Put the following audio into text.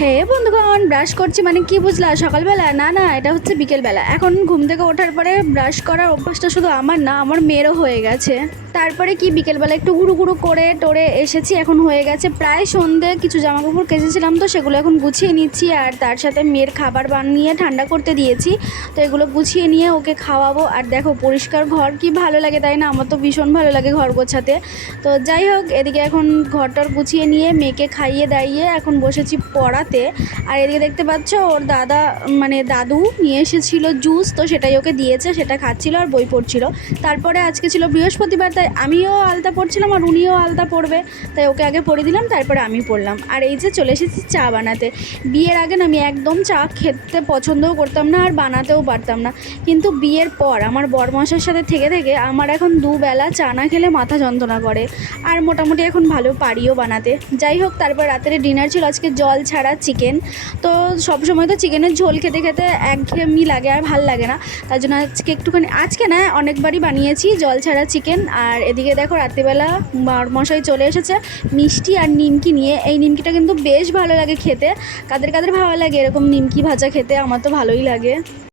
হে বন্ধুগণ, ব্রাশ করছি মানে কি বুঝলা? সকালবেলা না, না, এটা হচ্ছে বিকেলবেলা। এখন ঘুম থেকে ওঠার পরে ব্রাশ করার অভ্যাসটা শুধু আমার না, আমার মেয়েরও হয়ে গেছে। তারপরে কি বিকেলবেলা একটু ঘুরু ঘুরু করে টোরে এসেছি, এখন হয়ে গেছে প্রায় সন্ধে। কিছু জামা কাপড় কেচেছিলাম, তো সেগুলো এখন গুছিয়ে নিচ্ছি, আর তার সাথে মেয়ের খাবার বানিয়ে ঠান্ডা করতে দিয়েছি। তো এগুলো গুছিয়ে নিয়ে ওকে খাওয়াবো। আর দেখো, পরিষ্কার ঘর কি ভালো লাগে, তাই না? আমার তো ভীষণ ভালো লাগে ঘর গোছাতে। তো যাই হোক, এদিকে এখন ঘরটার গুছিয়ে নিয়ে মেয়েকে খাইয়ে দাইয়ে এখন বসেছি পড়াতে। আর এদিকে দেখতে পাচ্ছ, ওর দাদা মানে দাদু নিয়ে এসেছিলো জুস, তো সেটাই ওকে দিয়েছে, সেটা খাচ্ছিল আর বই পড়ছিল। তারপরে আজকে ছিল বৃহস্পতিবার, তাই আমিও আলতা পড়ছিলাম আর উনিও আলতা পড়বে, তাই ওকে আগে পড়ে দিলাম, তারপরে আমি পড়লাম। আর এই যে চলে এসেছি চা বানাতে। বিয়ের আগে না আমি একদম চা খেতে পছন্দও করতাম না আর বানাতেও পারতাম না, কিন্তু বিয়ের পর আমার বরমশার সাথে থেকে থেকে আমার এখন দুবেলা চা না খেলে মাথা যন্ত্রণা করে, আর মোটামুটি এখন ভালো পারিও বানাতে। যাই হোক, তারপর রাতের ডিনার ছিল আজকে জল ছাড়া চিকেন। তো সবসময় তো চিকেনের ঝোল খেতে খেতে একঘেয়েমি লাগে, আর ভাল লাগে না। তার জন্য আজকে একটুখানি, আজকে না অনেকবারই বানিয়েছি জল ছাড়া চিকেন। আর এদিকে দেখো, রাত্রিবেলা মশাই চলে এসেছে মিষ্টি আর নিমকি নিয়ে। এই নিমকিটা কিন্তু বেশ ভালো লাগে খেতে। কাদের কাদের ভালো লাগে এরকম নিমকি ভাজা খেতে? আমার তো ভালোই লাগে।